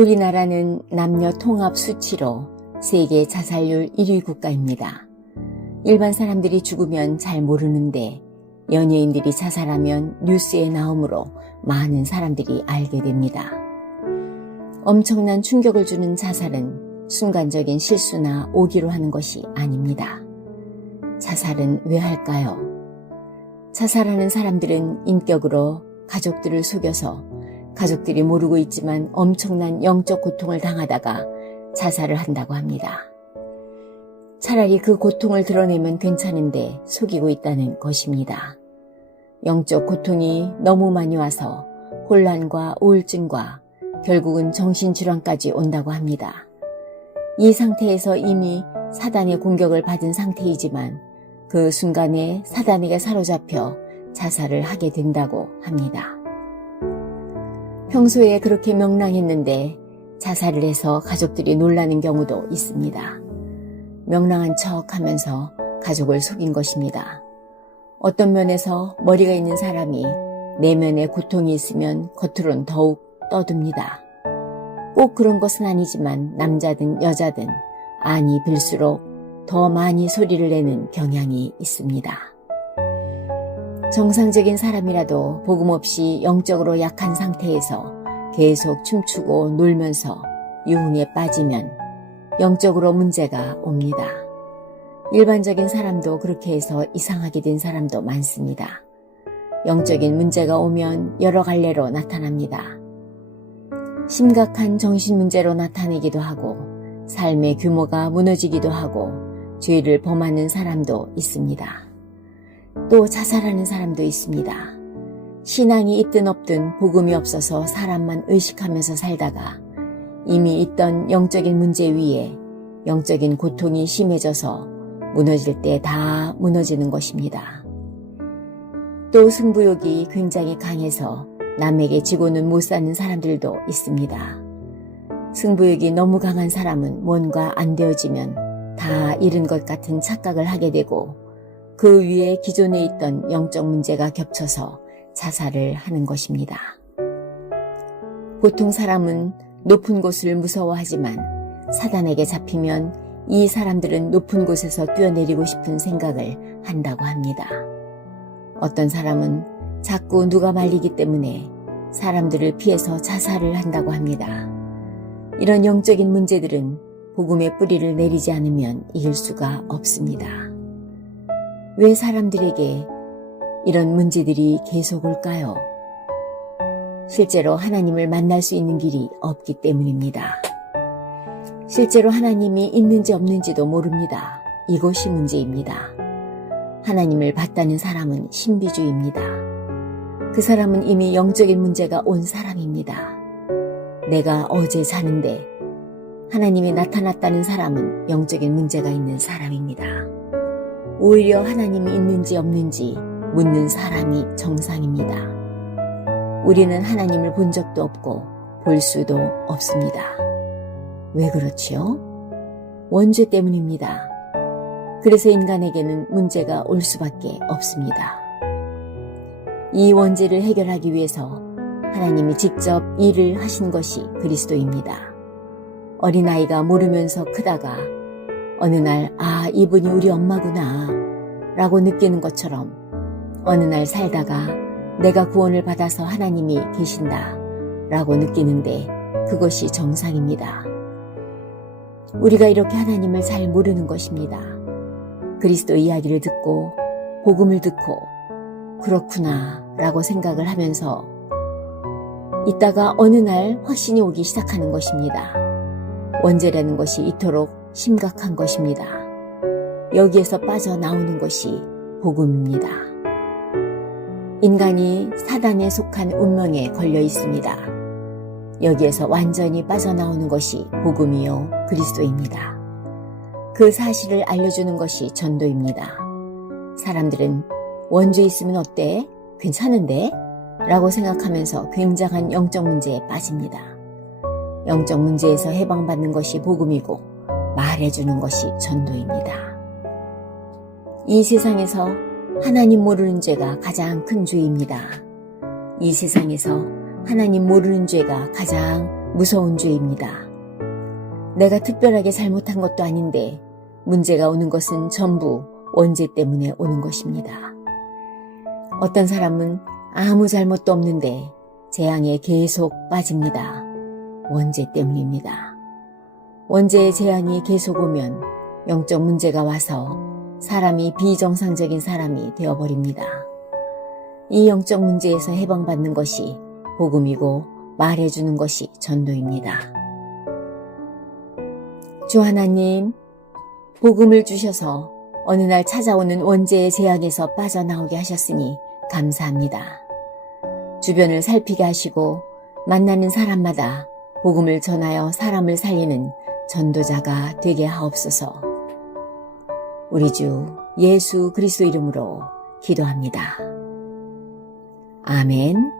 우리나라는 남녀 통합 수치로 세계 자살률 1위 국가입니다. 일반 사람들이 죽으면 잘 모르는데 연예인들이 자살하면 뉴스에 나오므로 많은 사람들이 알게 됩니다. 엄청난 충격을 주는 자살은 순간적인 실수나 오기로 하는 것이 아닙니다. 자살은 왜 할까요? 자살하는 사람들은 인격으로 가족들을 속여서 가족들이 모르고 있지만 엄청난 영적 고통을 당하다가 자살을 한다고 합니다. 차라리 그 고통을 드러내면 괜찮은데 속이고 있다는 것입니다. 영적 고통이 너무 많이 와서 혼란과 우울증과 결국은 정신질환까지 온다고 합니다. 이 상태에서 이미 사단의 공격을 받은 상태이지만 그 순간에 사단에게 사로잡혀 자살을 하게 된다고 합니다. 평소에 그렇게 명랑했는데 자살을 해서 가족들이 놀라는 경우도 있습니다. 명랑한 척 하면서 가족을 속인 것입니다. 어떤 면에서 머리가 있는 사람이 내면에 고통이 있으면 겉으론 더욱 떠듭니다. 꼭 그런 것은 아니지만 남자든 여자든 안이 빌수록 더 많이 소리를 내는 경향이 있습니다. 정상적인 사람이라도 복음 없이 영적으로 약한 상태에서 계속 춤추고 놀면서 유흥에 빠지면 영적으로 문제가 옵니다. 일반적인 사람도 그렇게 해서 이상하게 된 사람도 많습니다. 영적인 문제가 오면 여러 갈래로 나타납니다. 심각한 정신문제로 나타내기도 하고 삶의 규모가 무너지기도 하고 죄를 범하는 사람도 있습니다. 또 자살하는 사람도 있습니다. 신앙이 있든 없든 복음이 없어서 사람만 의식하면서 살다가 이미 있던 영적인 문제 위에 영적인 고통이 심해져서 무너질 때 다 무너지는 것입니다. 또 승부욕이 굉장히 강해서 남에게 지고는 못 사는 사람들도 있습니다. 승부욕이 너무 강한 사람은 뭔가 안 되어지면 다 잃은 것 같은 착각을 하게 되고 그 위에 기존에 있던 영적 문제가 겹쳐서 자살을 하는 것입니다. 보통 사람은 높은 곳을 무서워하지만 사단에게 잡히면 이 사람들은 높은 곳에서 뛰어내리고 싶은 생각을 한다고 합니다. 어떤 사람은 자꾸 누가 말리기 때문에 사람들을 피해서 자살을 한다고 합니다. 이런 영적인 문제들은 복음의 뿌리를 내리지 않으면 이길 수가 없습니다. 왜 사람들에게 이런 문제들이 계속 올까요? 실제로 하나님을 만날 수 있는 길이 없기 때문입니다. 실제로 하나님이 있는지 없는지도 모릅니다. 이것이 문제입니다. 하나님을 봤다는 사람은 신비주의입니다. 그 사람은 이미 영적인 문제가 온 사람입니다. 내가 어제 자는데 하나님이 나타났다는 사람은 영적인 문제가 있는 사람입니다. 오히려 하나님이 있는지 없는지 묻는 사람이 정상입니다. 우리는 하나님을 본 적도 없고 볼 수도 없습니다. 왜 그렇지요? 원죄 때문입니다. 그래서 인간에게는 문제가 올 수밖에 없습니다. 이 원죄를 해결하기 위해서 하나님이 직접 일을 하신 것이 그리스도입니다. 어린아이가 모르면서 크다가 어느 날 이분이 우리 엄마구나 라고 느끼는 것처럼 어느 날 살다가 내가 구원을 받아서 하나님이 계신다 라고 느끼는데 그것이 정상입니다. 우리가 이렇게 하나님을 잘 모르는 것입니다. 그리스도 이야기를 듣고 복음을 듣고 그렇구나 라고 생각을 하면서 있다가 어느 날 확신이 오기 시작하는 것입니다. 원죄라는 것이 이토록 심각한 것입니다. 여기에서 빠져나오는 것이 복음입니다. 인간이 사단에 속한 운명에 걸려 있습니다. 여기에서 완전히 빠져나오는 것이 복음이요 그리스도입니다. 그 사실을 알려주는 것이 전도입니다. 사람들은 원죄 있으면 어때? 괜찮은데? 라고 생각하면서 굉장한 영적 문제에 빠집니다. 영적 문제에서 해방받는 것이 복음이고 말해주는 것이 전도입니다. 이 세상에서 하나님 모르는 죄가 가장 큰 죄입니다. 이 세상에서 하나님 모르는 죄가 가장 무서운 죄입니다. 내가 특별하게 잘못한 것도 아닌데 문제가 오는 것은 전부 원죄 때문에 오는 것입니다. 어떤 사람은 아무 잘못도 없는데 재앙에 계속 빠집니다. 원죄 때문입니다. 원죄의 재앙이 계속 오면 영적 문제가 와서 사람이 비정상적인 사람이 되어버립니다. 이 영적 문제에서 해방받는 것이 복음이고 말해주는 것이 전도입니다. 주 하나님, 복음을 주셔서 어느 날 찾아오는 원죄의 재앙에서 빠져나오게 하셨으니 감사합니다. 주변을 살피게 하시고 만나는 사람마다 복음을 전하여 사람을 살리는 전도자가 되게 하옵소서. 우리 주 예수 그리스도 이름으로 기도합니다. 아멘.